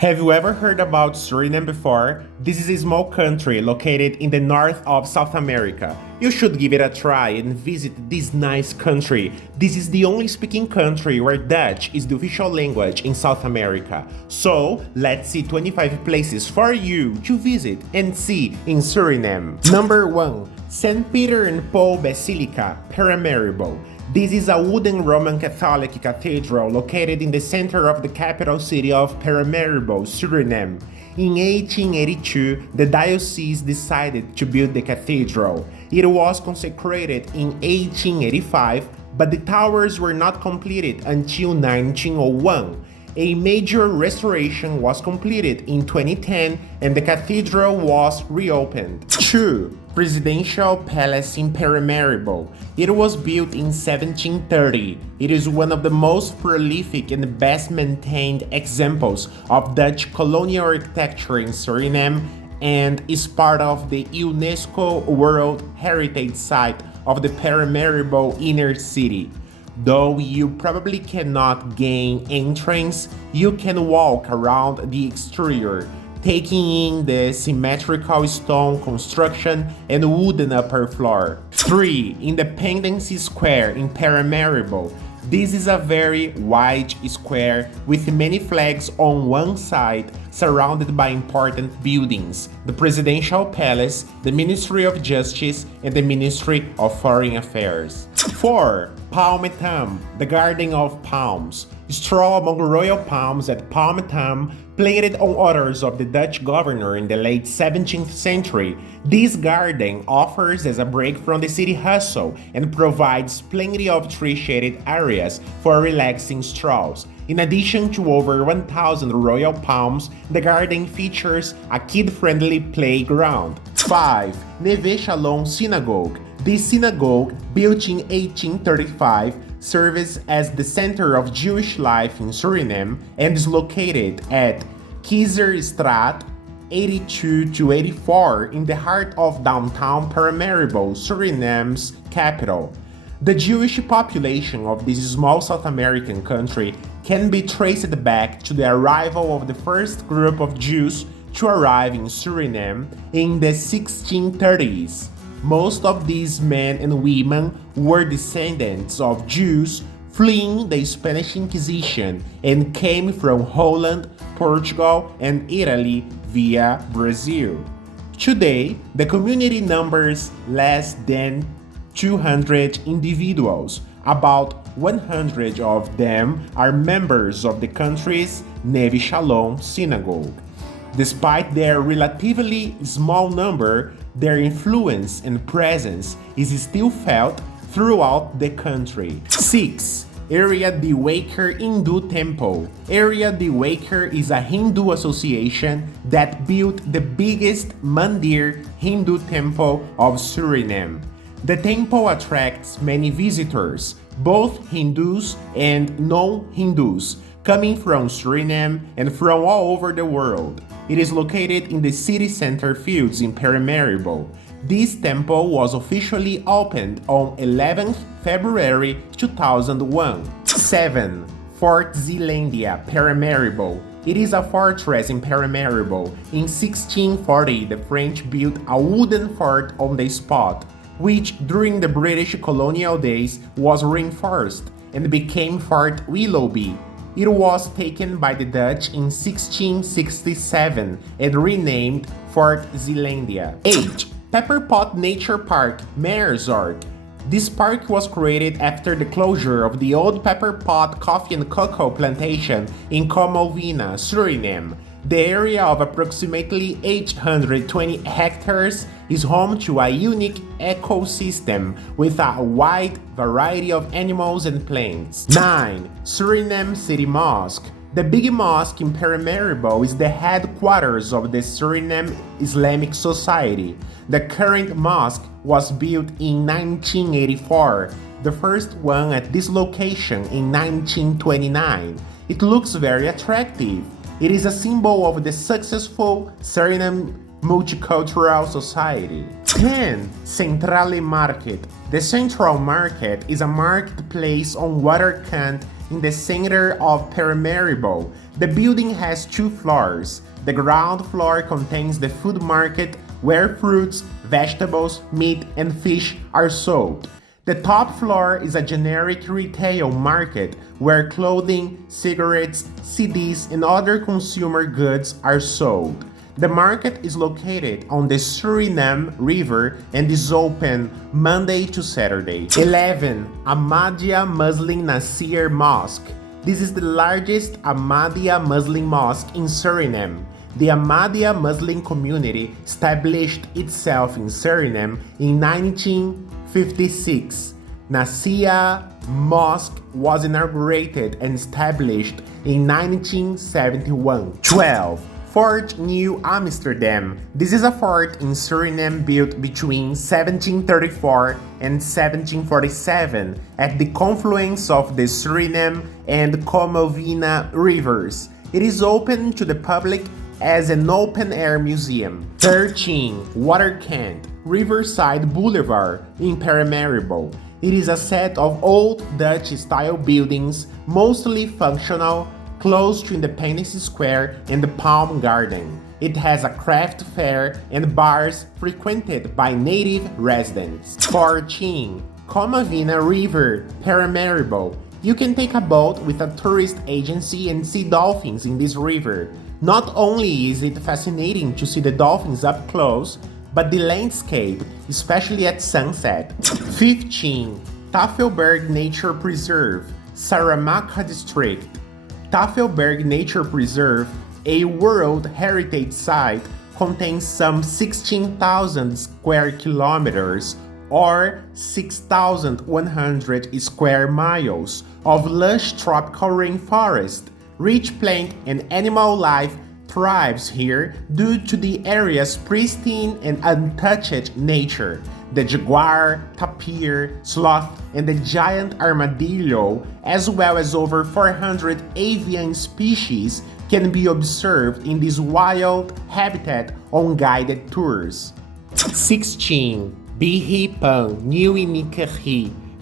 Have you ever heard about Suriname before? This is a small country located in the north of South America. You should give it a try and visit this nice country. This is the only speaking country where Dutch is the official language in South America. So, let's see 25 places for you to visit and see in Suriname. Number 1. St. Peter and Paul Basilica, Paramaribo. This is a wooden Roman Catholic cathedral located in the center of the capital city of Paramaribo, Suriname. In 1882, the diocese decided to build the cathedral. It was consecrated in 1885, but the towers were not completed until 1901. A major restoration was completed in 2010 and the cathedral was reopened. 2. Presidential Palace in Paramaribo. It was built in 1730. It is one of the most prolific and best maintained examples of Dutch colonial architecture in Suriname and is part of the UNESCO World Heritage Site of the Paramaribo inner city. Though you probably cannot gain entrance, you can walk around the exterior, taking in the symmetrical stone construction and wooden upper floor. 3. Independence Square in Paramaribo. This is a very wide square with many flags on one side, surrounded by important buildings: the Presidential Palace, the Ministry of Justice, and the Ministry of Foreign Affairs. 4. Palmetuim, the Garden of Palms. Stroll among royal palms at Palmetuim, planted on orders of the Dutch governor in the late 17th century. This garden offers as a break from the city hustle and provides plenty of tree-shaded areas for relaxing strolls. In addition to over 1,000 royal palms, the garden features a kid-friendly playground. 5. Neveh Shalom Synagogue. This synagogue, built in 1835, serves as the center of Jewish life in Suriname and is located at Keizerstraat 82-84 in the heart of downtown Paramaribo, Suriname's capital. The Jewish population of this small South American country can be traced back to the arrival of the first group of Jews to arrive in Suriname in the 1630s. Most of these men and women were descendants of Jews fleeing the Spanish Inquisition and came from Holland, Portugal, and Italy via Brazil. Today, the community numbers less than 200 individuals. About 100 of them are members of the country's Neveh Shalom Synagogue. Despite their relatively small number, their influence and presence is still felt throughout the country. 6. Arya Dewaker Hindu Temple. Arya Dewaker is a Hindu association that built the biggest Mandir Hindu temple of Suriname. The temple attracts many visitors, both Hindus and non-Hindus, coming from Suriname and from all over the world. It is located in the city center fields in Paramaribo. This temple was officially opened on 11th February 2001. 7. Fort Zeelandia, Paramaribo. It is a fortress in Paramaribo. In 1640, the French built a wooden fort on the spot, which during the British colonial days was reinforced and became Fort Willoughby. It was taken by the Dutch in 1667 and renamed Fort Zeelandia. 8. Peperpot Nature Park, Meerzorg. This park was created after the closure of the old Peperpot coffee and cocoa plantation in Comovina, Suriname. The area of approximately 820 hectares is home to a unique ecosystem with a wide variety of animals and plants. 9. Suriname City Mosque. The big mosque in Paramaribo is the headquarters of the Suriname Islamic Society. The current mosque was built in 1984, the first one at this location in 1929. It looks very attractive. It is a symbol of the successful Suriname multicultural society. 10. Centrale Market. The Centrale Market is a marketplace on Waterkant in the center of Paramaribo. The building has 2 floors. The ground floor contains the food market where fruits, vegetables, meat, and fish are sold. The top floor is a generic retail market where clothing, cigarettes, CDs, and other consumer goods are sold. The market is located on the Suriname River and is open Monday to Saturday. 11. Ahmadiyya Muslim Nasir Mosque. This is the largest Ahmadiyya Muslim mosque in Suriname. The Ahmadiyya Muslim community established itself in Suriname in 1956. Nasir Mosque was inaugurated and established in 1971. 12. Fort Nieuw, Amsterdam. This is a fort in Suriname built between 1734 and 1747 at the confluence of the Suriname and Komovina rivers. It is open to the public as an open-air museum. 13. Waterkant, Riverside Boulevard in Paramaribo. It is a set of old Dutch-style buildings, mostly functional, close to Independence Square and the Palm Garden. It has a craft fair and bars frequented by native residents. 14. Komovina River, Paramaribo. You can take a boat with a tourist agency and see dolphins in this river. Not only is it fascinating to see the dolphins up close, but the landscape, especially at sunset. 15. Tafelberg Nature Preserve, Saramacca District. Tafelberg Nature Preserve, a World Heritage Site, contains some 16,000 square kilometers or 6,100 square miles of lush tropical rainforest. Rich plant and animal life thrives here due to the area's pristine and untouched nature. The jaguar, tapir, sloth, and the giant armadillo, as well as over 400 avian species, can be observed in this wild habitat on guided tours. 16. Peperpot, Nieuw.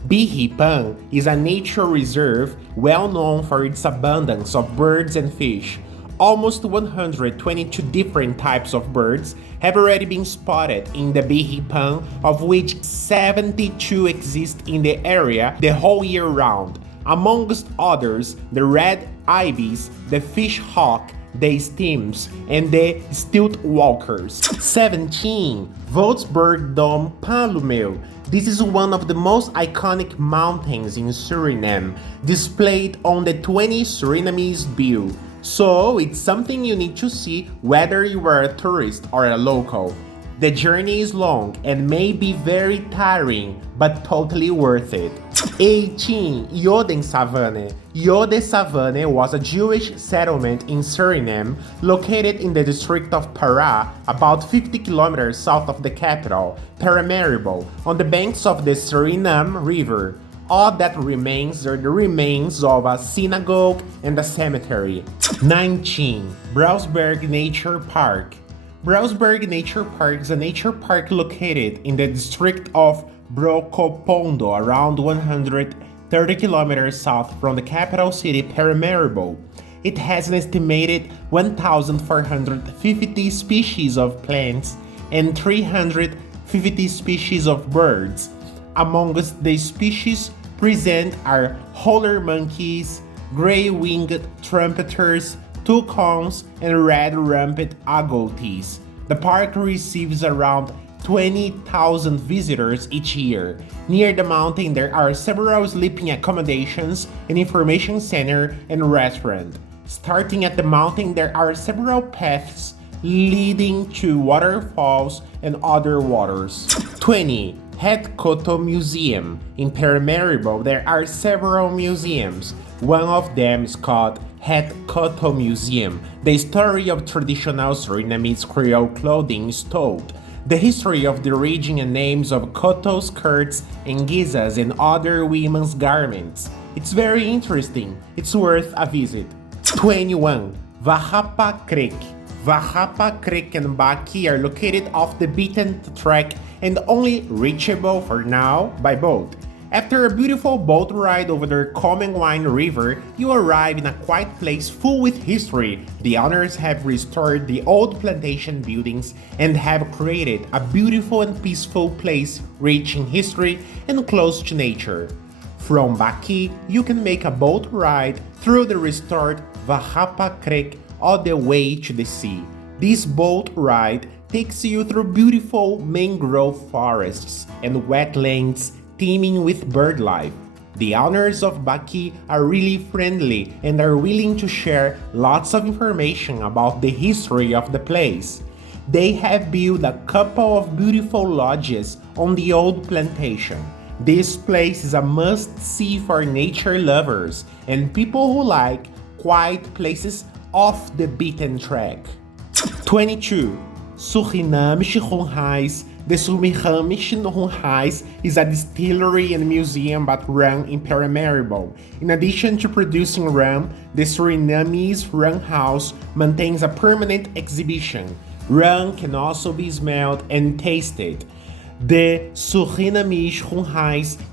Peperpot is a nature reserve well known for its abundance of birds and fish. Almost 122 different types of birds have already been spotted in the Peperpot, of which 72 exist in the area the whole year round. Amongst others, the red ibis, the fish hawk, the steams, and the stilt walkers. 17. Voltzberg Dome, Palmetuim. This is one of the most iconic mountains in Suriname, displayed on the 20 Surinamese view. So it's something you need to see whether you are a tourist or a local. The journey is long and may be very tiring, but totally worth it. 18. Jodensavanne. Jodensavanne was a Jewish settlement in Suriname located in the district of Para, about 50 kilometers south of the capital, Paramaribo, on the banks of the Suriname River. All that remains are the remains of a synagogue and a cemetery. 19. Brownsberg Nature Park. Brownsberg Nature Park is a nature park located in the district of Rookh, around 130 kilometers south from the capital city Paramaribo. It has an estimated 1,450 species of plants and 350 species of birds. Amongst the species present are howler monkeys, gray-winged trumpeters, toucans, and red-rumped agoutis. The park receives around 20,000 visitors each year. Near the mountain there are several sleeping accommodations, an information center, and restaurant. Starting at the mountain there are several paths leading to waterfalls and other waters. 20. Koto Museum. In Paramaribo there are several museums. One of them is called Koto Museum. The story of traditional Surinamese Creole clothing is told. The history of the origin and names of Koto skirts and gizas and other women's garments. It's very interesting. It's worth a visit. 21. Warappa Kreek. Warappa Kreek and Baki are located off the beaten track and only reachable for now by boat. After a beautiful boat ride over the Wine River, you arrive in a quiet place full with history. The owners have restored the old plantation buildings and have created a beautiful and peaceful place rich in history and close to nature. From Baki, you can make a boat ride through the restored Warappa Kreek all the way to the sea. This boat ride takes you through beautiful mangrove forests and wetlands teeming with bird life. The owners of Baki are really friendly and are willing to share lots of information about the history of the place. They have built a couple of beautiful lodges on the old plantation. This place is a must-see for nature lovers and people who like quiet places off the beaten track. 22. Suriname Rum. The Suriname Rum is a distillery and museum that run in Paramaribo. In addition to producing rum, the Surinamese Rum House maintains a permanent exhibition. Rum can also be smelled and tasted. The Suriname Rum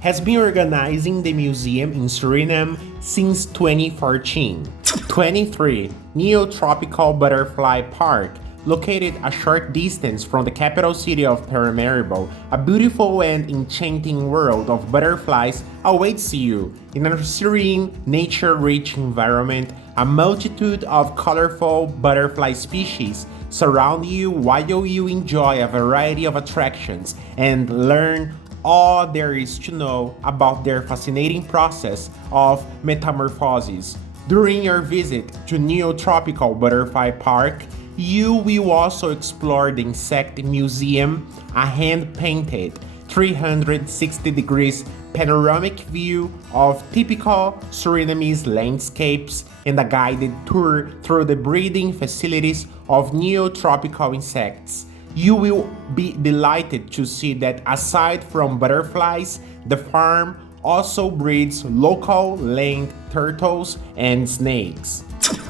has been organizing the museum in Suriname since 2014. 23. Neotropical Butterfly Park. Located a short distance from the capital city of Paramaribo, a beautiful and enchanting world of butterflies awaits you. In a serene, nature-rich environment, a multitude of colorful butterfly species surround you while you enjoy a variety of attractions and learn all there is to know about their fascinating process of metamorphosis. During your visit to Neotropical Butterfly Park, you will also explore the Insect Museum, a hand-painted 360 degrees panoramic view of typical Surinamese landscapes and a guided tour through the breeding facilities of neotropical insects. You will be delighted to see that aside from butterflies, the farm also breeds local land turtles and snakes.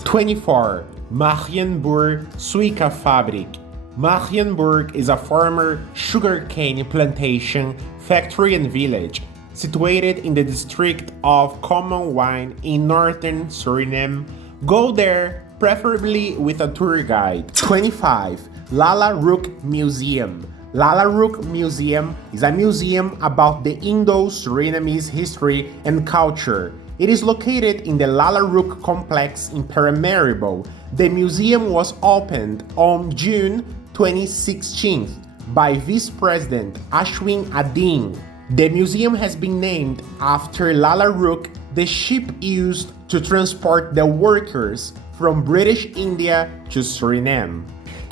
24. Marienburg Suica Fabrik. Marienburg is a former sugarcane plantation, factory and village, situated in the district of Common Wine in northern Suriname. Go there, preferably with a tour guide. 25. Rookh Museum. Rookh Museum is a museum about the Indo-Surinamese history and culture. It is located in the Rookh complex in Paramaribo. The museum was opened on June 2016 by Vice President Ashwin Adin. The museum has been named after Rookh, the ship used to transport the workers from British India to Suriname.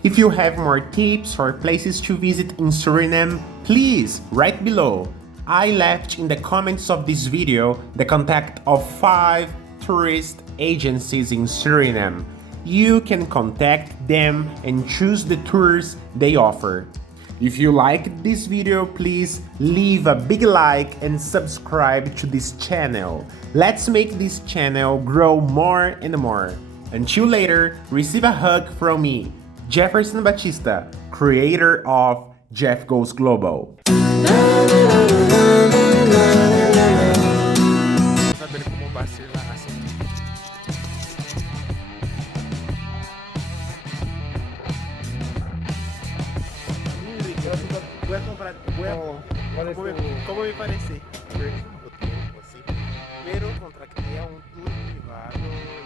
If you have more tips or places to visit in Suriname, please write below. I left in the comments of this video the contact of 5 tourist agencies in Suriname. You can contact them and choose the tours they offer. If you liked this video, please leave a big like and subscribe to this channel. Let's make this channel grow more and more. Until later, receive a hug from me, Jefferson Batista, creator of Jeff Goes Global. ¿Cómo me parece? Primero contraté a un tour privado.